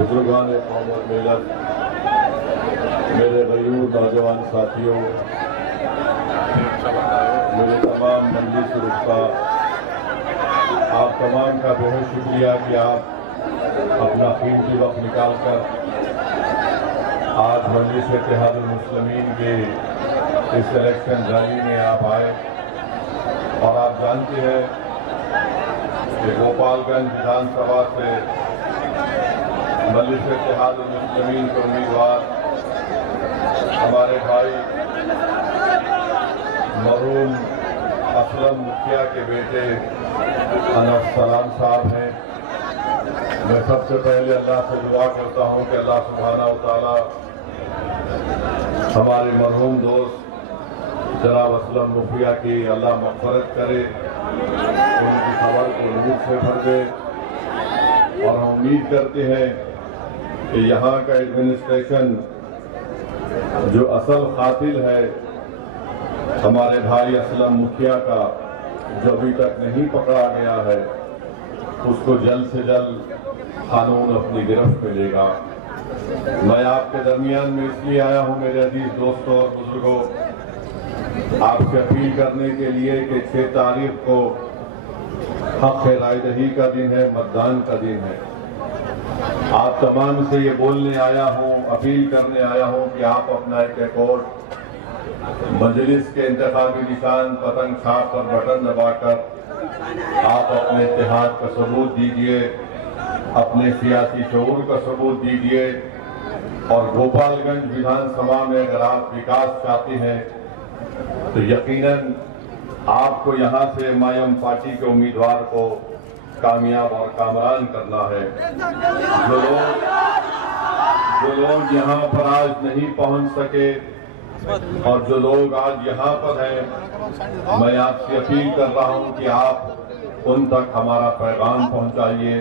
बुजुर्गान कौम और मिलत, मेरे गयूर नौजवान साथियों, मेरे तमाम मजलिस रुस्ता, आप तमाम का बहुत शुक्रिया कि आप अपना कीमती वक्त निकाल कर आज मजलिस इत्तेहादुल मुस्लिमीन के इस इलेक्शन रैली में आप आए। और आप जानते हैं कि गोपालगंज विधानसभा से मजलिस इत्तेहादुल मुस्लिमीन के उम्मीदवार हमारे भाई मरहूम असलम मुखिया के बेटे अनस सलाम साहब हैं। मैं सबसे पहले अल्लाह से दुआ करता हूं कि अल्लाह सुब्हाना व तआला हमारे मरहूम दोस्त जनाब असलम मुखिया की अल्लाह मग़फ़िरत करे, उनकी खबर को नूर से भर दे। और हम उम्मीद करते हैं कि यहाँ का एडमिनिस्ट्रेशन जो असल कातिल है हमारे भाई असलम मुखिया का, जो अभी तक नहीं पकड़ा गया है, उसको जल्द से जल्द कानून अपनी गिरफ्त में लेगा। मैं आपके दरमियान में इसलिए आया हूं मेरे अजीज दोस्तों और बुजुर्गों, आपसे अपील करने के लिए कि 6 तारीख को हक रायदही का दिन है, मतदान का दिन है। आप तमाम से ये बोलने आया हूँ, अपील करने आया हूँ कि आप अपना एक वोट मजलिस के इंतखाबी निशान पतंग छाप पर बटन दबाकर आप अपने इत्तेहाद का सबूत दीजिए, अपने सियासी शऊर का सबूत दीजिए। और गोपालगंज विधानसभा में अगर आप विकास चाहते हैं तो यकीनन आपको यहाँ से एमआईएम पार्टी के उम्मीदवार को कामयाब और कामरान करना है। जो लोग यहाँ पर आज नहीं पहुँच सके और जो लोग आज यहाँ पर हैं, मैं आपसे अपील कर रहा हूँ कि आप उन तक हमारा पैगाम पहुँचाइए।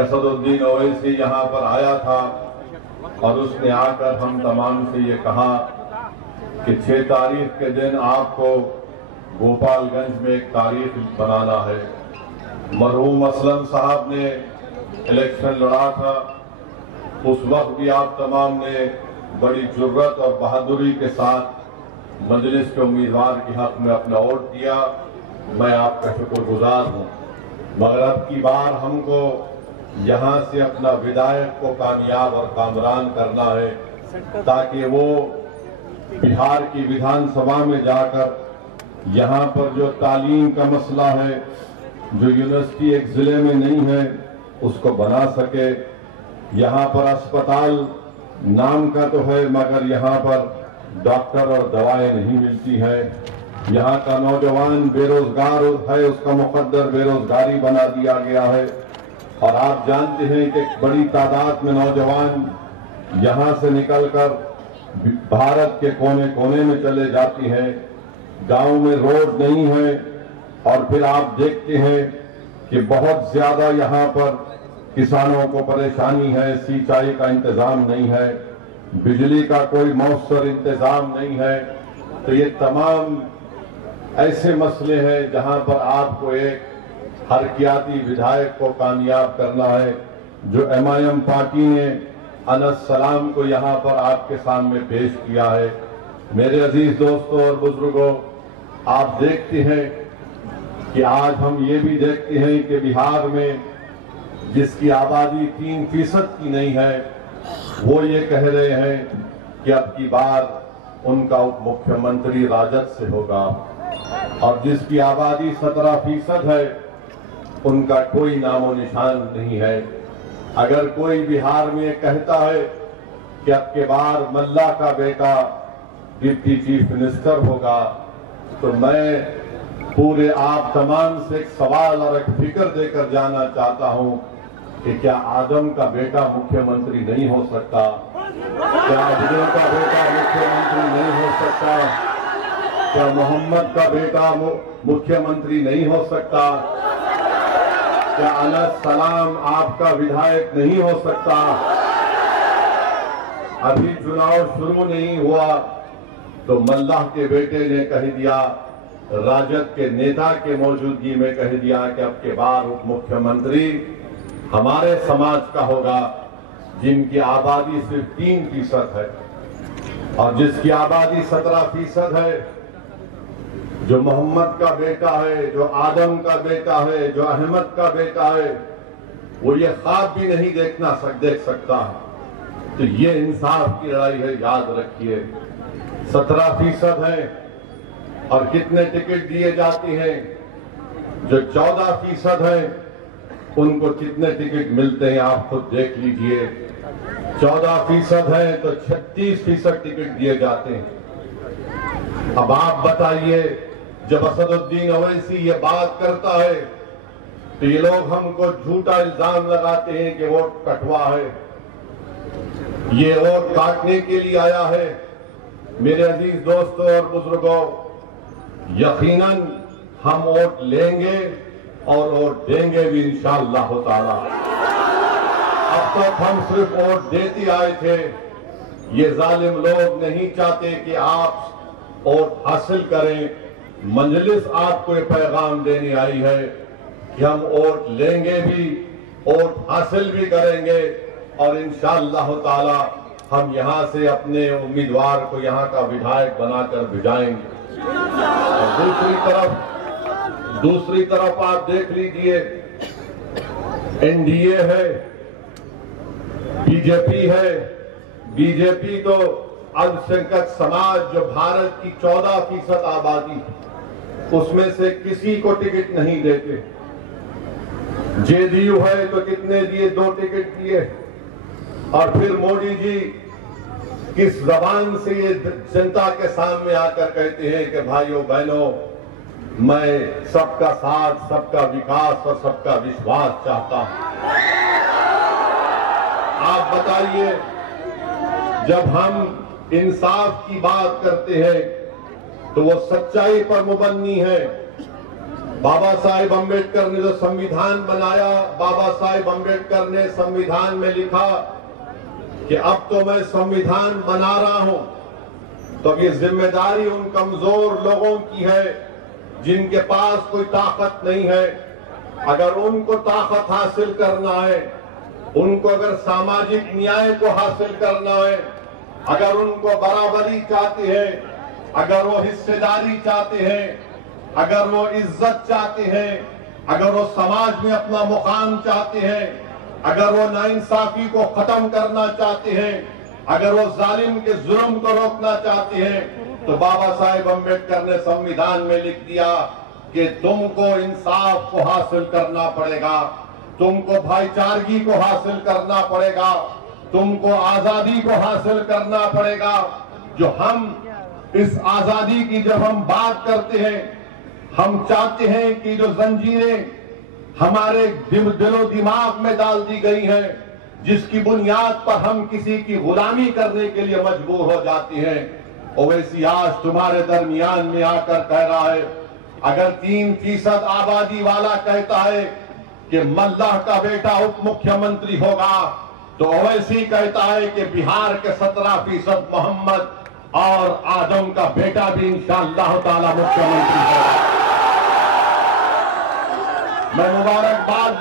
असदुद्दीन ओवैसी यहाँ पर आया था और उसने आकर हम तमाम से ये कहा कि 6 तारीख के दिन आपको गोपालगंज में एक तारीख बनाना है। मरहूम असलम साहब ने इलेक्शन लड़ा था, उस वक्त भी आप तमाम ने बड़ी जुर्रत और बहादुरी के साथ मजलिस के उम्मीदवार के हक में अपना वोट दिया। मैं आपका शुक्रगुजार हूँ। मगर अब की बार हमको यहाँ से अपना विधायक को कामयाब और कामरान करना है, ताकि वो बिहार की विधानसभा में जाकर यहाँ पर जो तालीम का मसला है, जो यूनिवर्सिटी एक जिले में नहीं है, उसको बना सके। यहाँ पर अस्पताल नाम का तो है, मगर यहाँ पर डॉक्टर और दवाएं नहीं मिलती हैं। यहाँ का नौजवान बेरोजगार है, उसका मुकद्दर बेरोजगारी बना दिया गया है। और आप जानते हैं कि बड़ी तादाद में नौजवान यहाँ से निकलकर भारत के कोने कोने में चले जाती हैं। गांव में रोड नहीं है और फिर आप देखते हैं कि बहुत ज्यादा यहाँ पर किसानों को परेशानी है, सिंचाई का इंतजाम नहीं है, बिजली का कोई मौसर इंतजाम नहीं है। तो ये तमाम ऐसे मसले हैं जहां पर आपको एक हरकियाती विधायक को कामयाब करना है। जो एमआईएम पार्टी ने अनस सलाम को यहां पर आपके सामने पेश किया है। मेरे अजीज दोस्तों और बुजुर्गों, आप देखते हैं कि आज हम ये भी देखते हैं कि बिहार में जिसकी आबादी 3% की नहीं है, वो ये कह रहे हैं कि अब की बार उनका उप मुख्यमंत्री राजद से होगा। और जिसकी आबादी 17% है, उनका कोई नामो निशान नहीं है। अगर कोई बिहार में कहता है कि अब के बार मल्ला का बेटा डिप्टी चीफ मिनिस्टर होगा, तो मैं पूरे आप तमाम से एक सवाल और एक फिक्र देकर जाना चाहता हूं कि क्या आदम का बेटा मुख्यमंत्री नहीं हो सकता? क्या अब्दुल का बेटा मुख्यमंत्री नहीं हो सकता? क्या मोहम्मद का बेटा मुख्यमंत्री नहीं हो सकता? क्या अनस सलाम आपका विधायक नहीं हो सकता? अभी चुनाव शुरू नहीं हुआ तो मल्लाह के बेटे ने कह दिया, राजद के नेता के मौजूदगी में कह दिया कि अब के बाद उप मुख्यमंत्री हमारे समाज का होगा जिनकी आबादी सिर्फ 3% है और जिसकी आबादी 17% है, जो मोहम्मद का बेटा है, जो आदम का बेटा है, जो अहमद का बेटा है, वो ये ख्वाब भी नहीं देख सकता। तो ये इंसाफ की लड़ाई है, याद रखिए। 17% है और कितने टिकट दिए जाते हैं? जो 14% है उनको कितने टिकट मिलते हैं आप खुद देख लीजिए। 14% है तो 36% टिकट दिए जाते हैं। अब आप बताइए, जब असदुद्दीन ओवैसी ये बात करता है तो ये लोग हमको झूठा इल्जाम लगाते हैं कि वोट कटवा है, ये वोट काटने के लिए आया है। मेरे अजीज दोस्तों और बुजुर्गों, यकीनन हम वोट लेंगे और वोट देंगे भी इंशाअल्लाह ताला। अब तक हम सिर्फ वोट देते आए थे। ये जालिम लोग नहीं चाहते कि आप वोट हासिल करें। मजलिस आपको ये पैगाम देने आई है कि हम वोट लेंगे भी, वोट हासिल भी करेंगे और इंशाअल्लाह ताला हम यहां से अपने उम्मीदवार को यहां का विधायक बनाकर भिजाएंगे। और दूसरी तरफ आप देख लीजिए, एनडीए है, बीजेपी है। बीजेपी तो अल्पसंख्यक समाज जो भारत की 14% आबादी, उसमें से किसी को टिकट नहीं देते। जेडीयू है तो कितने दिए? 2 टिकट दिए। और फिर मोदी जी किस जबान से ये जनता के सामने आकर कहते हैं कि भाइयों बहनों, मैं सबका साथ, सबका विकास और सबका विश्वास चाहता हूं। आप बताइए, जब हम इंसाफ की बात करते हैं तो वो सच्चाई पर मुबन्नी है। बाबा साहेब अम्बेडकर ने जो संविधान बनाया, बाबा साहेब अम्बेडकर ने संविधान में लिखा कि अब तो मैं संविधान बना रहा हूं, तो ये जिम्मेदारी उन कमजोर लोगों की है जिनके पास कोई ताकत नहीं है। अगर उनको ताकत हासिल करना है, उनको अगर सामाजिक न्याय को हासिल करना है, अगर उनको बराबरी चाहते हैं, अगर वो हिस्सेदारी चाहते हैं, अगर वो इज्जत चाहते हैं, अगर वो समाज में अपना मुकाम चाहते हैं, अगर वो नाइंसाफी को खत्म करना चाहते हैं, अगर वो जालिम के जुल्म को रोकना चाहते हैं, तो बाबा साहेब अम्बेडकर ने संविधान में लिख दिया कि तुमको इंसाफ को हासिल करना पड़ेगा, तुमको भाईचारगी को हासिल करना पड़ेगा, तुमको आजादी को हासिल करना पड़ेगा। जो हम इस आजादी की जब हम बात करते हैं, हम चाहते हैं कि जो जंजीरें हमारे दिलो दिमाग में डाल दी गई हैं, जिसकी बुनियाद पर हम किसी की गुलामी करने के लिए मजबूर हो जाते हैं, ओवैसी आज तुम्हारे दरमियान में आकर कह रहा है, अगर 3% आबादी वाला कहता है कि मल्लाह का बेटा उप मुख्यमंत्री होगा, तो ओवैसी कहता है कि बिहार के 17% मोहम्मद और आदम का बेटा भी इंशाअल्लाह ताला मुख्यमंत्री होगा। मैं मुबारकबाद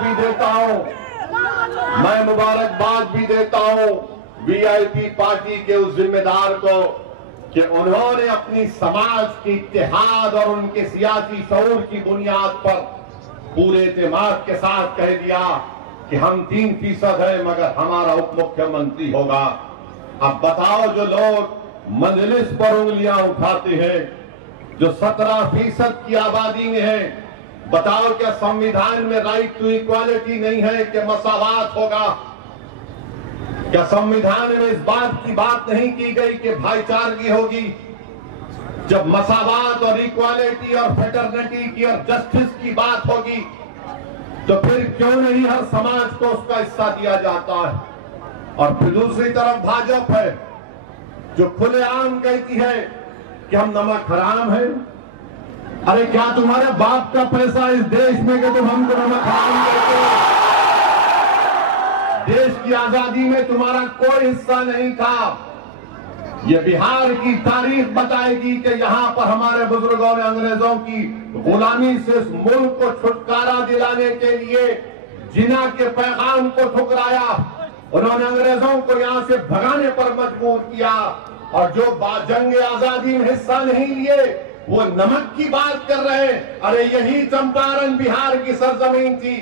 भी देता हूं वीआईपी पार्टी के उस जिम्मेदार को कि उन्होंने अपनी समाज की इत्तेहाद और उनके सियासी शऊर की बुनियाद पर पूरे एतमाद के साथ कह दिया कि हम 3% है मगर हमारा उप मुख्यमंत्री होगा। अब बताओ, जो लोग मजलिस पर उंगलियां उठाते हैं, जो 17% की आबादी में है, बताओ क्या संविधान में राइट टू इक्वालिटी नहीं है कि मसावात होगा? क्या संविधान में इस बात की बात नहीं की गई कि भाईचारगी होगी? जब मसावात और इक्वालिटी और फ्रेटर्निटी की और जस्टिस की बात होगी, तो फिर क्यों नहीं हर समाज को उसका हिस्सा दिया जाता है? और फिर दूसरी तरफ भाजपा है जो खुलेआम कहती है कि हम नमक हराम है। अरे क्या तुम्हारे बाप का पैसा इस देश में कि तुम हमको नमक हराम कहते हो? देश की आजादी में तुम्हारा कोई हिस्सा नहीं था। ये बिहार की तारीख बताएगी कि यहाँ पर हमारे बुजुर्गों ने अंग्रेजों की गुलामी से इस मुल्क को छुटकारा दिलाने के लिए जिना के पैगाम को ठुकराया। उन्होंने अंग्रेजों को यहाँ से भगाने पर मजबूर किया और जो जंग आजादी में हिस्सा नहीं लिए वो नमक की बात कर रहे हैं। अरे यही चंपारण बिहार की सरजमीन थी।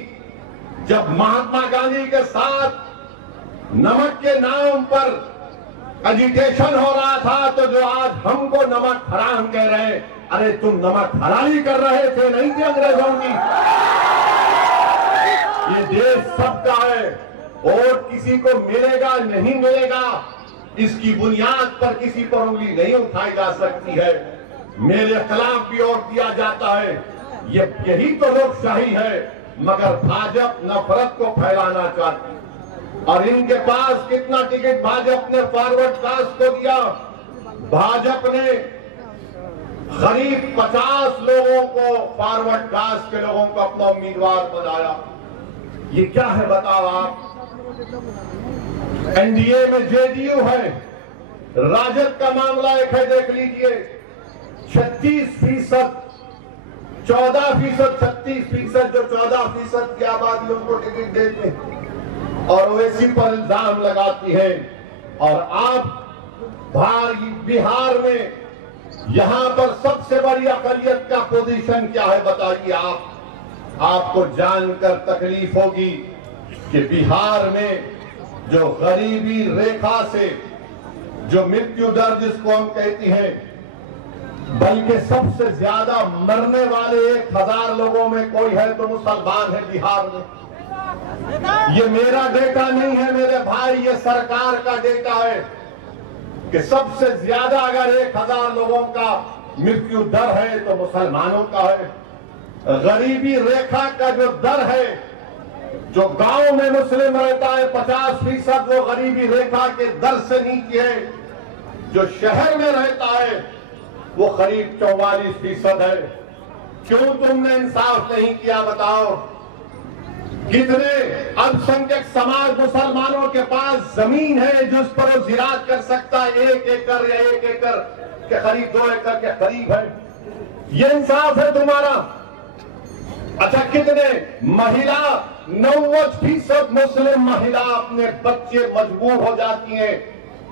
जब महात्मा गांधी के साथ नमक के नाम पर एजिटेशन हो रहा था तो जो आज हमको नमक हराम कह रहे हैं, अरे तुम नमक हरामी कर रहे थे, नहीं थे अंग्रेजों की। ये देश सबका है, वोट किसी को मिलेगा नहीं मिलेगा इसकी बुनियाद पर किसी पर उंगली नहीं उठाई जा सकती है। मेरे खिलाफ भी वोट दिया जाता है, यही तो लोकशाही है। मगर भाजपा नफरत को फैलाना चाहती और इनके पास कितना टिकट भाजपा ने फॉरवर्ड कास्ट को दिया। भाजपा ने करीब 50 लोगों को फॉरवर्ड कास्ट के लोगों को अपना उम्मीदवार बनाया। ये क्या है बताओ आप। एनडीए में जेडीयू है, राजद का मामला एक है, देख लीजिए 36%, 14%, 36%, जो 14% की आबादी उनको टिकट देते हैं और ओवैसी पर इल्जाम लगाती है। और आप बिहार में यहां पर सबसे बड़ी अकलियत का पोजीशन क्या है बताइए आप। आपको जानकर तकलीफ होगी कि बिहार में जो गरीबी रेखा से जो मृत्यु दर जिसको हम कहती हैं, बल्कि सबसे ज्यादा मरने वाले 1000 लोगों में कोई है तो मुसलमान है बिहार में। ये मेरा डेटा नहीं है मेरे भाई, ये सरकार का डेटा है कि सबसे ज्यादा अगर 1000 लोगों का मृत्यु दर है तो मुसलमानों का है। गरीबी रेखा का जो दर है, जो गांव में मुस्लिम रहता है 50%, वो गरीबी रेखा के दर से नीचे है। जो शहर में रहता है वो करीब 44% है। क्यों तुमने इंसाफ नहीं किया बताओ। कितने अल्पसंख्यक समाज मुसलमानों के पास जमीन है जिस पर वो जिरात कर सकता है, 1 एकड़ या 1 एकड़ के करीब 2 एकड़ के करीब है। ये इंसाफ है तुम्हारा। अच्छा, कितने महिला 90% मुस्लिम महिला अपने बच्चे मजबूर हो जाती हैं,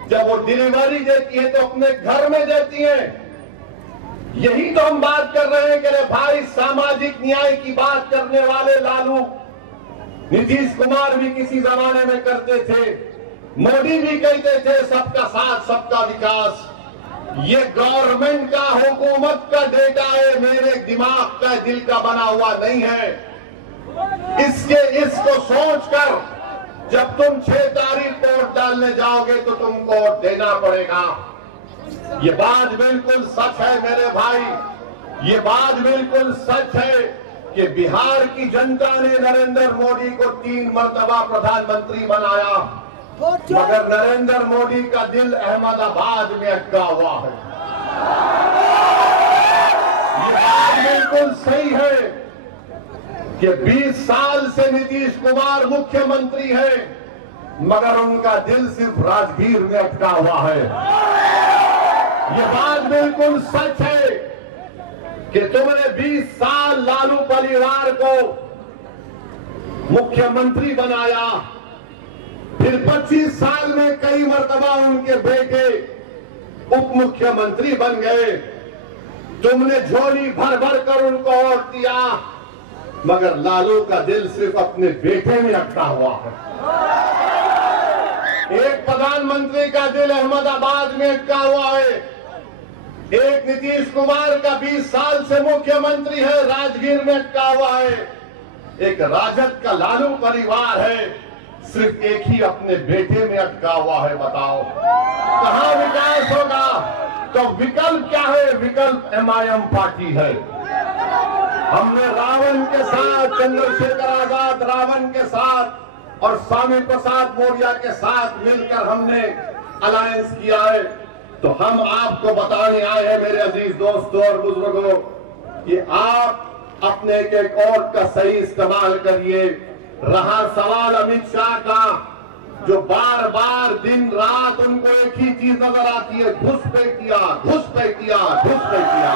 जब वो डिलीवरी देती है तो अपने घर में देती हैं। यही तो हम बात कर रहे हैं कि अरे भाई, सामाजिक न्याय की बात करने वाले लालू नीतीश कुमार भी किसी जमाने में करते थे, मोदी भी कहते थे सबका साथ सबका विकास। ये गवर्नमेंट का, हुकूमत का डेटा है, मेरे दिमाग का, दिल का बना हुआ नहीं है। इसको सोचकर जब तुम 6 तारीख को वोट डालने जाओगे तो तुमको वोट देना पड़ेगा। ये बात बिल्कुल सच है मेरे भाई, ये बात बिल्कुल सच है कि बिहार की जनता ने नरेंद्र मोदी को 3 मर्तबा प्रधानमंत्री बनाया, मगर नरेंद्र मोदी का दिल अहमदाबाद में अटका हुआ है। ये बात बिल्कुल सही है कि 20 साल से नीतीश कुमार मुख्यमंत्री है, मगर उनका दिल सिर्फ राजगीर में अटका हुआ है। ये बात बिल्कुल सच है कि तुमने 20 साल लालू परिवार को मुख्यमंत्री बनाया, फिर 25 साल में कई मर्तबा उनके बेटे उप मुख्यमंत्री बन गए। तुमने झोली भर भर कर उनको वोट दिया, मगर लालू का दिल सिर्फ अपने बेटे में अटका हुआ है। एक प्रधानमंत्री का दिल अहमदाबाद में अटका हुआ है, एक नीतीश कुमार का 20 साल से मुख्यमंत्री है, राजगीर में अटका हुआ है। एक राजद का लालू परिवार है, सिर्फ एक ही अपने बेटे में अटका हुआ है। बताओ कहां विकास होगा। तो विकल्प क्या है? विकल्प MIM पार्टी है। हमने रावण के साथ, चंद्रशेखर आजाद रावण के साथ और स्वामी प्रसाद मौर्य के साथ मिलकर हमने अलायंस किया है। तो हम आपको बताने आए हैं मेरे अजीज दोस्तों और बुजुर्गों कि आप अपने एक वोट का सही इस्तेमाल करिए। रहा सवाल अमित शाह का जो बार बार दिन रात उनको एक ही चीज नजर आती है, घुसपैठिया घुसपैठिया घुसपैठिया।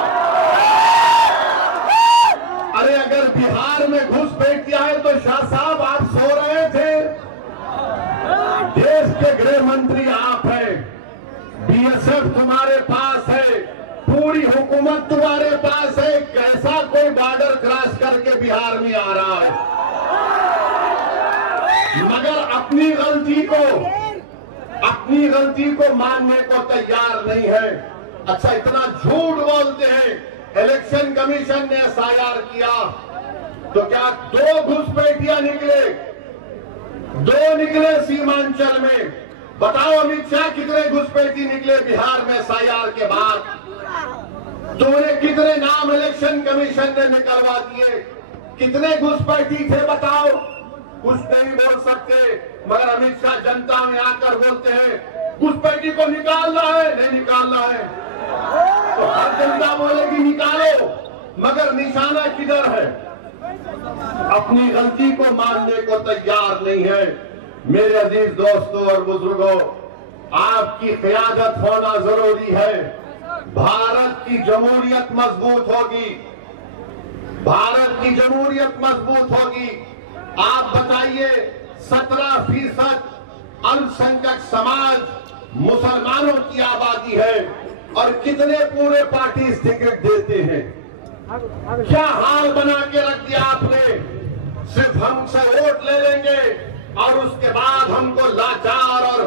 अरे अगर बिहार में घुसपैठिया है तो शाह साहब आप सो रहे थे। देश के गृह मंत्री आप हैं, बीएसएफ तुम्हारे पास है, पूरी हुकूमत तुम्हारे पास है, कैसा कोई बॉर्डर क्रॉस करके बिहार में आ रहा है? मगर अपनी गलती को मानने को तैयार नहीं है। अच्छा, इतना झूठ बोलते हैं। इलेक्शन कमीशन ने एसआईआर किया तो क्या 2 घुसपैठिया निकले? 2 निकले सीमांचल में। बताओ अमित शाह, कितने घुसपैठी निकले बिहार में एसआईआर के बाद? तुमने कितने नाम इलेक्शन कमीशन ने निकलवा दिए? कितने घुसपैठी थे बताओ? कुछ नहीं बोल सकते, मगर अमित शाह जनता में आकर बोलते हैं घुसपैठी को निकालना है, नहीं निकालना है तो हर जनता बोलेगी निकालो, मगर निशाना किधर है? अपनी गलती को मानने को तैयार नहीं है। मेरे अजीज दोस्तों और बुजुर्गों, आपकी क़यादत होना जरूरी है। भारत की जमहूरियत मजबूत होगी, भारत की जमहूरियत मजबूत होगी। आप बताइए, 17% अल्पसंख्यक समाज मुसलमानों की आबादी है और कितने पूरे पार्टी टिकट देते हैं? क्या हाल बना के रख दिया आपने? सिर्फ हमसे वोट ले लेंगे और उसके बाद हमको लाचार और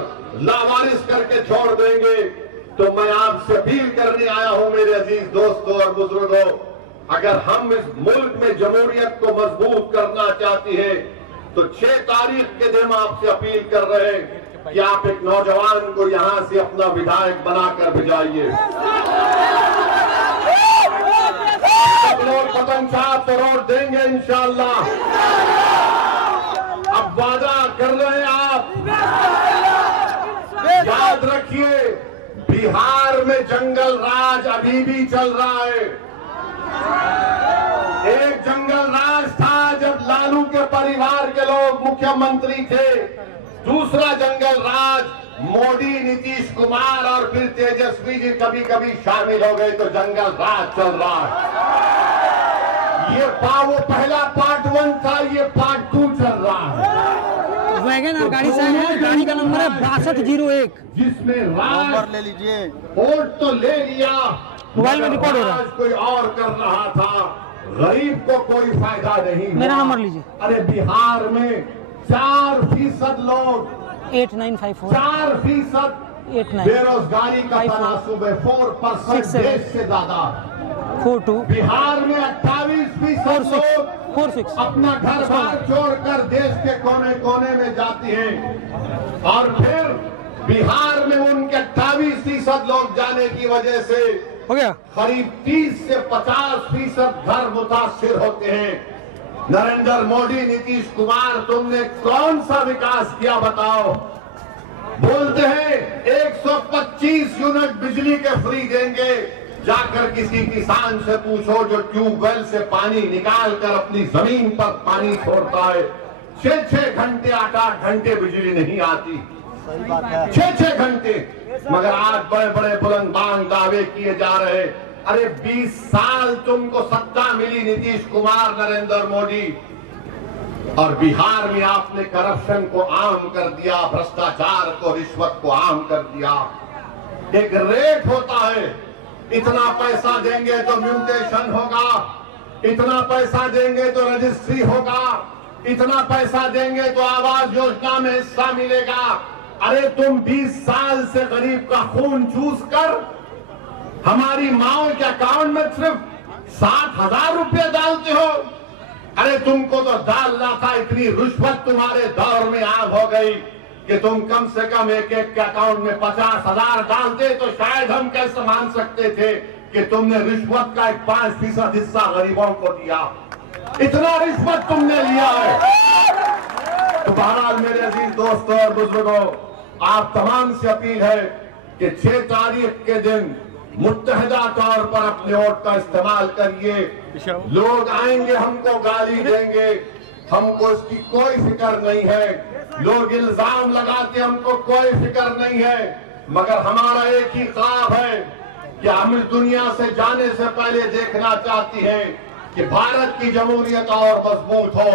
लावारिस करके छोड़ देंगे। तो मैं आपसे अपील करने आया हूं मेरे अजीज दोस्तों और बुजुर्गों, अगर हम इस मुल्क में जमहूरियत को मजबूत करना चाहती है तो 6 तारीख के दिन आपसे अपील कर रहे हैं कि आप एक नौजवान को यहां से अपना विधायक बनाकर भिजाइए। सब लोग पतंग साहब तो वोट देंगे इंशाअल्लाह। अब वादा कर रहे हैं आप, याद रखिए बिहार में जंगल राज अभी भी चल रहा है। एक जंगल राज था जब लालू के परिवार के लोग मुख्यमंत्री थे, दूसरा जंगल राज मोदी, नीतीश कुमार और फिर तेजस्वी जी कभी कभी शामिल हो गए तो जंगल राज चल रहा है। ये वो पहला पार्ट 1 था, ये पार्ट 2 चल रहा है। वैगन और गाड़ी से है, गाड़ी का नंबर है 6201, जिसमें राज ले लीजिए, वोट तो ले लिया, मोबाइल में रिकॉर्ड हो रहा है, कोई और कर रहा था, गरीब को कोई फायदा नहीं। मेरा नंबर लीजिए। अरे बिहार में 4% लोग 8954 4% 89 बेरोजगारी का तनासुब है, 4% देश से ज्यादा। 42 बिहार में 28% लोग 46 अपना घर बार छोड़कर देश के कोने कोने में जाते हैं और फिर बिहार में उनके 28% लोग जाने की वजह से हो गया, करीब 30 से 50% घर मुतासिर होते हैं। नरेंद्र मोदी, नीतीश कुमार, तुमने कौन सा विकास किया बताओ? बोलते हैं 125 यूनिट बिजली के फ्री देंगे। जाकर किसी किसान से पूछो जो ट्यूबवेल से पानी निकाल कर अपनी जमीन पर पानी छोड़ता है, 6-6 घंटे 8-8 घंटे बिजली नहीं आती, 6-6 घंटे। मगर आज बड़े बड़े बुलंद बांग दावे किए जा रहे। अरे 20 साल तुमको सत्ता मिली नीतीश कुमार, नरेंद्र मोदी, और बिहार में आपने करप्शन को आम कर दिया, भ्रष्टाचार को, रिश्वत को आम कर दिया। एक रेट होता है, इतना पैसा देंगे तो म्यूटेशन होगा, इतना पैसा देंगे तो रजिस्ट्री होगा, इतना पैसा देंगे तो आवास योजना में हिस्सा मिलेगा। अरे तुम 20 साल से गरीब का खून चूस कर हमारी माओ के अकाउंट में सिर्फ 60,000 रुपये डालते हो। अरे तुमको तो डालना था, इतनी रिश्वत तुम्हारे दौर में आम हो गई कि तुम कम से कम एक के अकाउंट में 50,000 डालते तो शायद हम कैसे मान सकते थे कि तुमने रिश्वत का एक 5% हिस्सा गरीबों को दिया। इतना रिश्वत तुमने लिया है। तो बहरहाल मेरे अजीज दोस्तों और बुजुर्गों, आप तमाम से अपील है कि 6 तारीख के दिन मुत्तहिदा तौर पर अपने वोट का इस्तेमाल करिए। लोग आएंगे, हमको गाली देंगे, हमको इसकी कोई फिक्र नहीं है। लोग इल्जाम लगाते, हमको कोई फिक्र नहीं है, मगर हमारा एक ही ख्वाब है कि हम इस दुनिया से जाने से पहले देखना चाहती है कि भारत की जमहूरियत और मजबूत हो,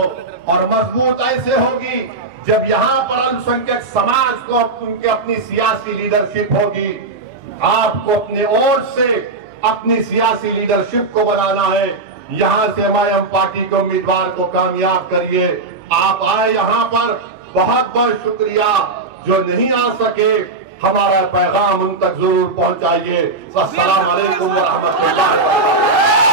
और मजबूत ऐसे होगी जब यहाँ पर अल्पसंख्यक समाज को उनके अपनी सियासी लीडरशिप होगी। आपको अपने ओर से अपनी सियासी लीडरशिप को बनाना है। यहाँ से एमआईएम पार्टी के उम्मीदवार को कामयाब करिए। आप आए यहाँ पर, बहुत बहुत शुक्रिया। जो नहीं आ सके, हमारा पैगाम उन तक जरूर पहुंचाइए। अस्सलाम वालेकुम व रहमतुल्लाह।